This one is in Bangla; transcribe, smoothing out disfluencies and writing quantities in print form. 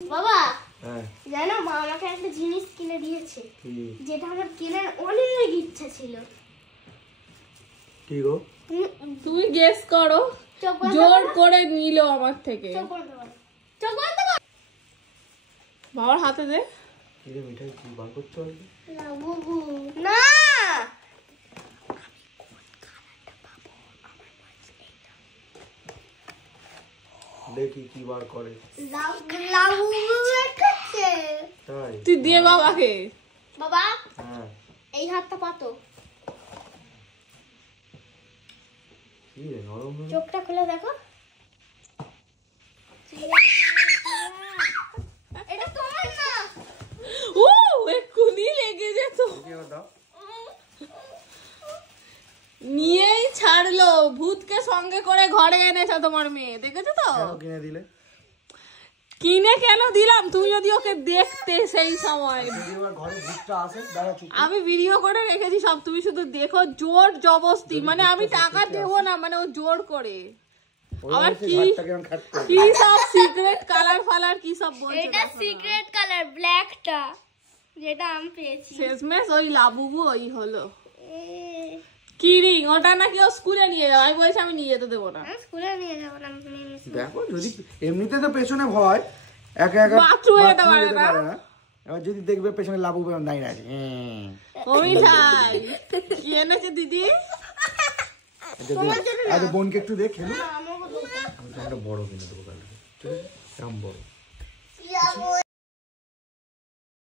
বাবা জানো মা আমাকে একটা জিনিস কিনে দিয়েছে যেটা আমার কেনার অনেক ইচ্ছা ছিল। কি গো? তুমি গেস করো। জোর করে নিল আমার থেকে। বাবার হাতে দে। কি রে মিঠাই, কি বার করতে হবে? না বুবু না, দেখি কি বার করে। তাই তুই দিয়ে বাবাকে। বাবা হ্যাঁ, এই হাতটা পাতো। কি রে নরম না? চোখটা খুলে দেখো। এটা তোমার না। ও এক্ষুনি লেগে যেত। নিয়েই ছাড়লো। ভূতকে সঙ্গে করে ঘরে এনেছে তোমার মেয়ে, দেখেছো তো? কিনে দিলে? কিনে কেন দিলাম, তুমি যদি ওকে দেখতে সেই সময়। আমি ভিডিও করে রেখেছি সব, তুমি শুধু দেখো। জোর জবস্তি, মানে আমি টাকা দেবো না, মানে ও জোর করে। আবার কি সব সিক্রেট কালার ফালার কি সব বলছে। এটা সিক্রেট কালার ব্ল্যাকটা যেটা আমি পেয়েছি। শেষমেশ ওই লাবুবু ওই হলো। কি রিং ওটা নাকি ও স্কুলে নিয়ে যাও, আমি বলছি আমি নিয়ে যেতে দেবো না। স্কুলে নিয়ে যাবো না। দেখো যদি এমনিতে তো পেছনে ভয়, একা একা বাথরুমে যেতে পারে না। এবার যদি দেখবে পেছনে লাবু নাই না। ওই ভাই কি এনেছে দিদি? আচ্ছা বোনকে একটু দেখ খেলো। আমি তো একটা বড় কিনে দেবো কালকে, ঠিক আছে? এরকম বড়।